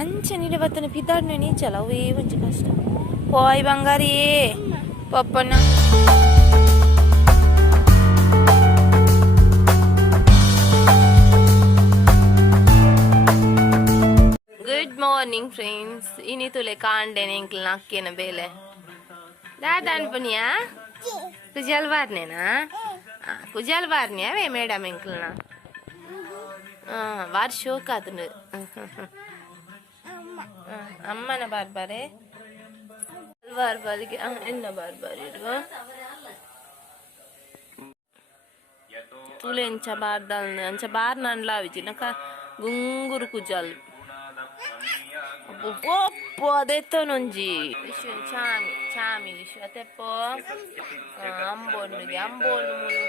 ಅಂಚೆ ಬತ್ತನ ಪಿದಾಡ್ನೆ ನೀಚಲ್ಲ ಅವೇ ಒಂಚ ಕಷ್ಟ ಪೋಯ್ ಬಂಗಾರಿ ಪಪ್ಪನ good morning friends ಇನಿ ತುಲೆ ಕಾಂಡೆನೆ ಇಂಕ್ಲ ನಕ್ಕೆನ ಬೇಲೆ ದಾದಾ ಅನ್ಪನಿಯಾ ಕುಜಲ್ ಬಾರ್ನೇನಾ ಕುಜಲ್ ಬಾರ್ನಿಯಾ ವೇ ಮೇಡಮ್ ಇಂಕ್ಲನ ವಾರ ಶೋಕ್ ಆತನು ಅಮ್ಮನ ಬಾರ್ಬಾರೆ ಬಾರ್ಬಾರಿಗೆ ಎನ್ನ ಬಾರ್ಬಾರಿ ಇಡುವ ತುಲೆ ಎಂಚ ಬಾರ್ದಲ್ ಅಂಚ ಬಾರ್ ನಂಡ್ಲಾವಿಜಿ ನಕ ಗುಂಗುರು ಕುಜಲ್ ಒಪ್ಪು ಅದೆತ್ತೊನೊಂಜಿ ವಿಶು ಚಾಮಿ ಚಾಮಿ ವಿಶು ಅತೆಪ್ಪೋ ಅಂಬೋನ್ನುಗೆ ಅಂಬೋನು ಮುಳು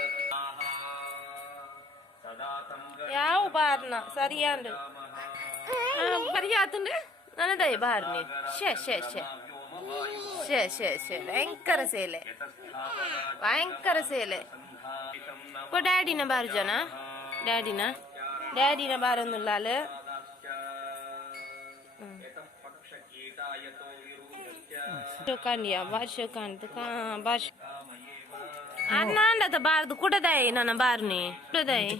ಯಾವ ಬಾರ್ನ ಸರಿಯಾಂಡು ಬರಿ ಆತಂದ್ರೆ ನನ್ನದಯ್ಯ ಬಾರ್ನಿ ಶೇ ಶೇ ಶೇ ಶೇ ಶೇ ಶೇ ಭಯಂಕರ ಸೇಲೆ ಭಯಂಕರ ಸೇಲೆ ಡ್ಯಾಡಿನ ಬಾರು ಜನ ಡ್ಯಾಡಿನ ಬಾರೊಂದುಲ್ಲಾಲು ಶೋಕಾಂಡಿಯಾ ಬಾರ್ ಶೋಕಾಂಡ್ ಬಾರ್ ಅನ್ನಾಂಡತ ಬಾರ್ದು ಕುಡದಾಯಿ ನನ್ನ ಬಾರ್ನಿ ಕುಡದಾಯಿ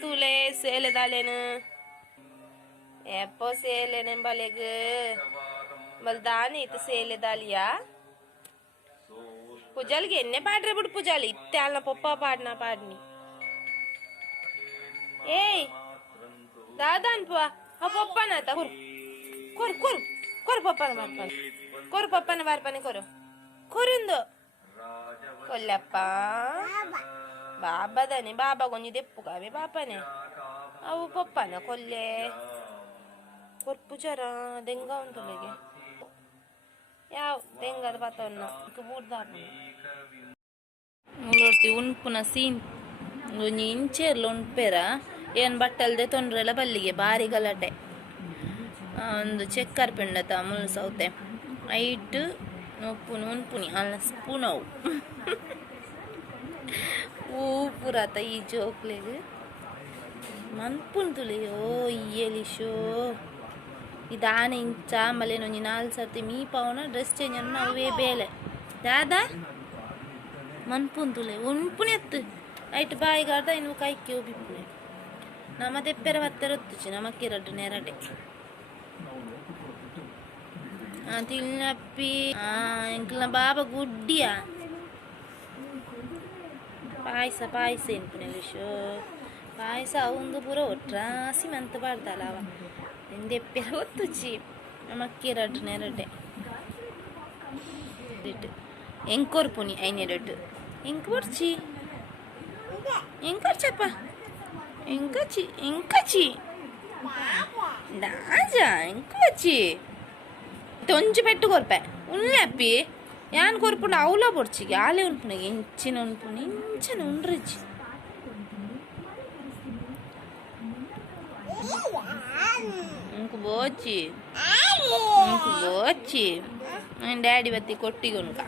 ತುಲೆ ಸೇಲೆ ದಾಲೇನು ಎಪ್ಪೋ ಸೇಲೆ ನೆಂಬಲೆಗ್ ಮಲ್ ದಾನಿ ಇತ್ತು ಸೇಲೆ ದಾಲಿಯಾ ಪೂಜಾಲಿಗೆ ಎನ್ನೆ ಪಾಡ್ರೆ ಬಿಡು ಪೂಜಾಲಿ ಇತ್ತೆ ಅಲ್ಲ ಪಪ್ಪ ಪಾಡ್ನ ಪಾಡ್ನಿ ಏಯ್ ದಾದಾ ಅನ್ಪುವ ಆ ಪಪ್ಪನ ಆತ ಕೊರು ಕೊರು ಕೊರು ಕೊರು ಪಪ್ಪನ ಬಾರ್ಪನೆ ಕೊರು ಪಪ್ಪನ ಬಾರ್ಪನೆ ಕೊರು ಕೊರುಂದು ಕೊಲ್ಲಪ್ಪ ಬಾಬಾದನೆ ಬಾಬಾ ಕೊಂಚ ದೆಪ್ಪು ಕಾವೆ ಬಾಪನೆ ಅವು ಪಪ್ಪನ ಕೊಲ್ಲೆ ಕೊರ್ಪು ಜರ ದೆಂಗ ಉಂಟುಲೆಗೆ ಯಾವ ದೆಂಗದ ಪತ್ತವನ್ನ ಬೂಡ್ದಾಪು ನೋಡ್ತಿ ಉಣ್ಪುನ ಸೀನ್ ಒಂಜಿ ಇಂಚೆರ್ಲ ಉಣ್ಪೆರ ಏನು ಬಟ್ಟಲ್ದೆ ತೊಂದ್ರೆಲ್ಲ ಬಲ್ಲಿಗೆ ಬಾರಿ ಗಲಾಟೆ ಒಂದು ಚೆಕ್ಕರ್ ಪಿಂಡತ ಮುಳ್ಳು ಸೌತೆ ಐಟ್ ಉಪ್ಪುನು ಉಣ್ಪುನಿ ಅಲ್ಲ ಸ್ಪೂನವು ಪುರಾತ ಈ ಜೋಕ್ಲೆಗ್ ಮನ್ಪುನ್ ತುಳಿಯೋ ಇಯಲಿಶೋ ಇದಾನೆ ಇಂಚ ಮಲೆನೊಂಜಿ 4 ಸರ್ತಿ ಮೀ ಪವನ ಡ್ರೆಸ್ ಚೇಂಜ್ ಅನ್ನು ಅವೇ ಬೇಲೆ ದಾದಾ ಮನ್ಪುನ್ ತುಳೆ ಉಣ್ಪುನಿ ಎತ್ತು ಐಟ್ ಬಾಯಿಗಾರ್ದ ಇನ್ನು ಕೈಕ್ಕೆ ಒಬ್ಬಿಪ್ಪುನೆ ನಮ್ಮ ತೆಪ್ಪೆರ ಹತ್ತರ ಹೊತ್ತುಚಿ ನಮಕ್ಕೆ ರಡ್ಡು ನೆರಡೆ ತಿನ್ನಪ್ಪಿ ಎಂಕ್ಲ ಬಾಬಾ ಗುಡ್ಡಿಯ ಪಾಯಸ ಎನ್ಪುನೆ ವಿಶು ಪಾಯಸ ಅವಂದು ಪೂರ ಒಟ್ರಾಸಿ ಮಂತ ಬಾಡ್ದಲ್ಲ ಅವ ಎಂದೆಪ್ಪೆರ ಹೊತ್ತುಚಿ ನಮಕ್ಕೆ ರಡ್ಡು ನೆರಡೆ ಎಂಕೊರ್ಪುನಿ ಐನೆರಡು ಎಂಕ್ ಬರ್ಚಿ ಎಂಕರ್ಚಪ್ಪ ಎಂಕಚಿ ದಾಜಾ ಎಂಕಚಿ ತೊಂಜು ಪೆಟ್ಟು ಕೊರ್ಪೆ ಉಣ್ಣಪ್ಪಿ ಯಾನ್ ಕೊರ್ಪುಂಡು ಅವಲ ಬೊಡ್ಚಿಗೆ ಆಲೆ ಉಣ್ಪುನ ಇಂಚಿನ ಉಣ್ಪುನ ಇಂಚನ ಉಂಡ್ರಿಜಿ ಇಂಕು ಬೋಚಿ ಡ್ಯಾಡಿ ಬತ್ತಿ ಕೊಟ್ಟಿಗೆ ಉಣ್ಕ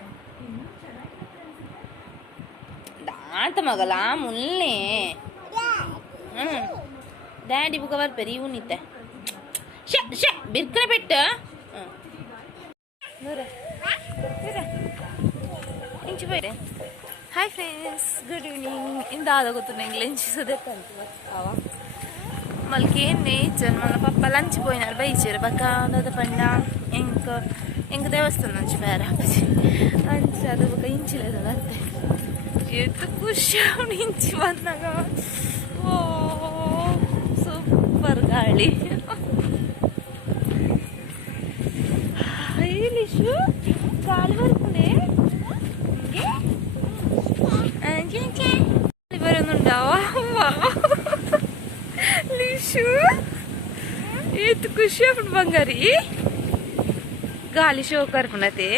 ದಾಂತ ಮಗಲ ಮುಲ್ಲೆ ಡ್ಯಾಡಿ ಬುಗ ಬರ್ಪೇರಿ ಇವನಿತ್ತೆ ಬಿರ್ಕನೆ ಪೆಟ್ಟ ಇಂಚು ಬೈರೆ ಹಾಯ್ ಫ್ರೆಂಡ್ಸ್ ಗುಡ್ ಈವ್ನಿಂಗ್ ಇಂದಾದ ಗೊತ್ತು ನಂಗೆ ಲಂಚ್ ಸದೆತ್ತಂತ ಅವ ಮಲ್ಕೆ ನೇಚರ್ మన పప్ప లంచ్ పోయినారు బయచేరు బకాద పండ ఇంక దేవస్థానం నుంచి పేరాపచ్చి లంచ్ అది ఒక ఇంచు లేదు అంతే ఎంత ಖುಷಿ ಇಂಚು ಬಂದಾಗ ಓ ಸೂಪರ್ ಗಾಳಿ ಲಿಶು ಗಾಳಿ ಬರ್ಪುನೆ ಬರೋನುಂಡಾವ ಲಿಶು ಏತ್ ಖುಷಿ ಆಗ್ಬಿಟ್ಟು ಬಂಗಾರಿ ಗಾಳಿ ಶೋ ಕರ್ಪುನತೆ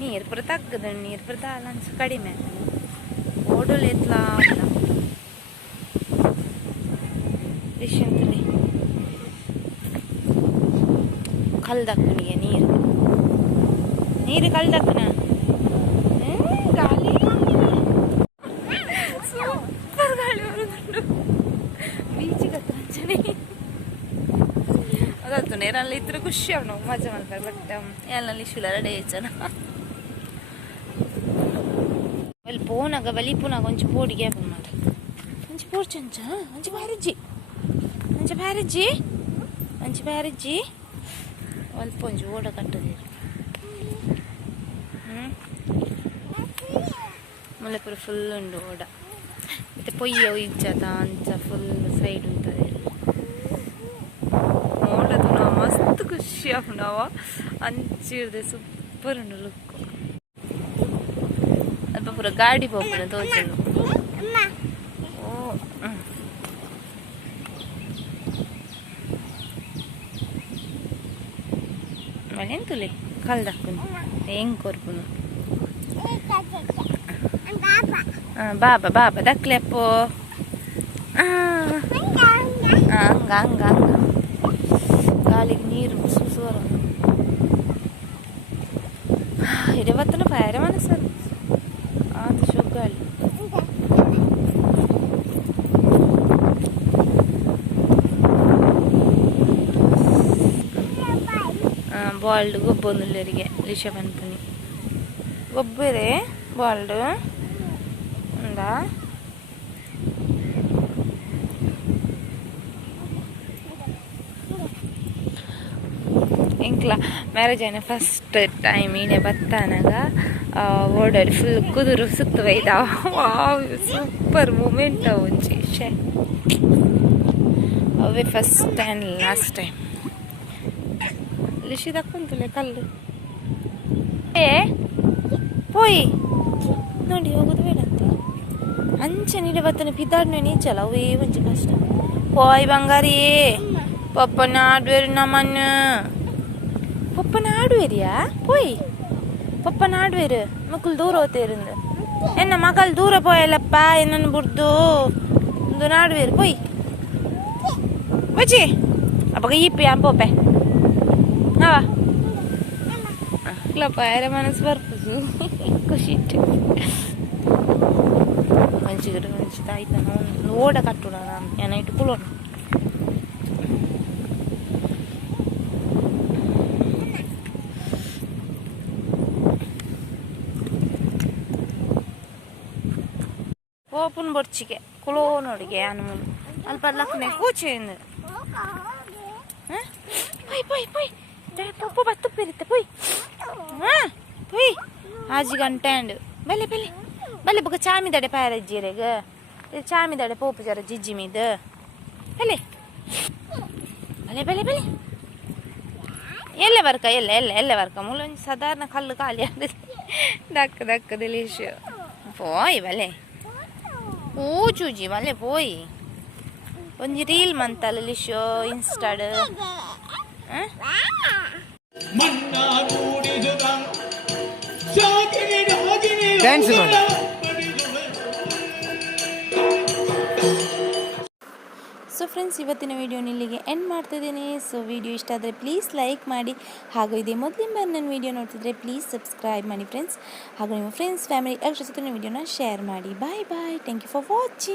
ನೀರು ಪುರ ತಕ್ಕದ ನೀರು ಪುರ ತಾಲಂಚ ಕಡಿಮೆ ಓಡೋಲ್ ಎತ್ಲಾ ಲಿಶಂತಲಿ ಕಲ್ದಕ್ಕನಿಗೆ ನೀರು ನೀರು ಕಳ್ದಕ್ಕನ ಗಾಳಿ ಸೂಪರ್ ಗಾಳಿ ಬರುದುಂಡು ಬೀಚಿಗೆ ಹತ್ರ ಅಂಚನೆ ಅದತ್ತು ನೇರಲ್ಲಿ ಇದ್ರೆ ಖುಷಿ ಅವ್ ನಾವು ಮಜಾ ಮಾಡ್ತಾರೆ ಬಟ್ ಎಲ್ಲಿ ಶುಲರ ಡೇ ಜನ ಅಲ್ಲಿ ಪೋನಾಗ ಬಲಿ ಪೋನಾಗ ಒಂಚು ಪೋಡಿಗೆ ಮಾಡಿ ಅಂಚು ಪೋಡ್ ಚಂಚ ಅಂಚು ಬ್ಯಾರಜ್ಜಿ ಅಲ್ಪ ಒಂಚು ಓಡ ಕಟ್ಟದಿರು ಮುಲ್ಲೆಪುರ ಫುಲ್ ಉಂಡು ಓಡ ಮತ್ತೆ ಪೊಯ್ಯ ಇಜ್ಜದ ಅಂಚ ಫುಲ್ ಸೈಡ್ ಉಂಟದೆ ಓಡದು ನಾವು ಮಸ್ತ್ ಖುಷಿ ನಾವು ಅಂಚಿರ್ದೆ ಸೂಪರ್ ಉಂಡು ಲುಕ್ ಅಲ್ಪ ಪೂರ ಗಾಡಿ ಹೋಗ್ಬೋದು ತೋಚಲು ಓ ಮಳೆಂತುಲೆ ಕಲ್ದಕ್ಕನು ಹೆಂಗ್ ಕೊರ್ಪುನು ಬಾಬಾ ದಕ್ಲೆಪ್ಪು ಹಂಗ ಗಾಳಿಗೆ ನೀರು ಸುಸುವರ ಇಡವತ್ತನ ಭಯರ ಮನಸ್ಸರು ಅದು ಶುಗಾಳಿ ಬಾಲ್ಡ್ ಗೊಬ್ಬೊಂದುಲ್ಲರಿಗೆ ಲಿಶ ಪನ್ಪುನಿ ಗೊಬ್ಬರೇ ಬಾಲ್ಡ್ ఉందా ఇంట్లో మ్యారేజ్ అయిన ఫస్ట్ టైం ఈయన బತ್ತಾనాಗ ಓಡಾಡಿ ಫುಲ್ ಕುದುರು ಸುತ್ತುವೈದ ಸೂಪರ್ ಮೂಮೆಂಟ್ ಒಂಚಿ ಅವೇ ಫಸ್ಟ್ ಆ್ಯಂಡ್ ಲಾಸ್ಟ್ ಟೈಮ್ ಲಿಶಿ ದಕ್ಕುಂತುಲೆ ಕಲ್ಲು ಏ ಪೋಯಿ ನೋಡಿ ಹೋಗೋದು ಬೇಡ ಅಂತ ಅಂಚೆ ನೀಡೆ ಬತ್ತನೆ ಪಿದಾಡ್ನೆ ನೀಚಲ್ಲ ಅವೇ ಒಂಚ ಕಷ್ಟ ಪೋಯ್ ಬಂಗಾರಿ ಪಪ್ಪನ ಆಡ್ವೇರು ನಮ್ಮನ್ನ ಪಪ್ಪನ ಆಡ್ವೇರಿಯಾ ಪೋಯ್ ಪಪ್ಪನ ಆಡ್ವೇರು ಮಕ್ಕಳು ದೂರ ಹೋಗ್ತೇರಿಂದ ಎನ್ನ ಮಕ್ಕಳು ದೂರ ಪೋಯಲ್ಲಪ್ಪ ಎನ್ನನ್ನು ಬಿಡ್ದು ಒಂದು ಆಡ್ವೇರು ಪೋಯ್ ಬಚ್ಚಿ ಅಪ್ಪಗ ಇಪ್ಪಿ ಅಂಪೋಪೆ ಹಾವ ಇಲ್ಲಪ್ಪ ಯಾರ ಮನಸ್ಸು ಬರ್ಪುದು ಖುಷಿ ಇಟ್ಟು ಮಂಚಿಗಡೆ ಮಂಚಿದ ಆಯ್ತು ನಾವು ಓಡ ಕಟ್ಟೋಣ ನಾನು ಏನ ಇಟ್ಕೊಳ್ಳೋಣ ಓಪನ್ ಬೊಡ್ಚಿಗೆ ಕುಲೋ ನೋಡಿಗೆ ಅನುಮೂಲು ಅಲ್ಪ ಲಕ್ಕನೆ ಕೂಚೆಯಿಂದ ಪೊಯ್ ಪಪ್ಪ ಬತ್ತು ಪೇರಿತ್ತೆ ಪೊಯ್ ಪೊಯ್ ಆಜಿ ಗಂಟೆಂಡು ಬಲ್ಲೆ ಬೊಕ ಚಾಮಿದಡೆ ಪಾರಜ್ಜಿರೆಗ ಚಾಮಿದಡೆ ಪೋಪು ಜರ ಜಿಜ್ಜಿ ಮೀದ ಬಲೆ ಎಲ್ಲ ವರ್ಕ ಮುಲೊಂಜಿ ಸಾಧಾರಣ ಕಲ್ಲು ಖಾಲಿ ಆದ ದಕ್ಕದಲ್ಲಿ ಪೋಯ್ ಬಲೆ ಊಚೂಜಿ ಬಲೆ ಪೋಯ್ ಒಂಜಿ ರೀಲ್ ಮಂತಲ್ಲ ಲಿಶೋ ಇನ್ಸ್ಟಾಡ್ ಡ್ಯಾನ್ಸ್ ಮಾಡಿ ಸೊ ಫ್ರೆಂಡ್ಸ್ ಇವತ್ತಿನ ವಿಡಿಯೋನ ಇಲ್ಲಿಗೆ ಎಂಡ್ ಮಾಡ್ತಿದ್ದೀನಿ. ಸೊ ವಿಡಿಯೋ ಇಷ್ಟ ಆದರೆ ಪ್ಲೀಸ್ ಲೈಕ್ ಮಾಡಿ, ಹಾಗೂ ಇದೇ ಮೊದಲಿನ ಬಾರಿ ನನ್ನ ವಿಡಿಯೋ ನೋಡ್ತಿದ್ರೆ ಪ್ಲೀಸ್ ಸಬ್ಸ್ಕ್ರೈಬ್ ಮಾಡಿ ಫ್ರೆಂಡ್ಸ್. ಹಾಗೂ ನಿಮ್ಮ ಫ್ರೆಂಡ್ಸ್ ಫ್ಯಾಮಿಲಿ ಎಲ್ಲರ ಜೊತೆ ವಿಡಿಯೋನ ಶೇರ್ ಮಾಡಿ. Bye thank you for watching.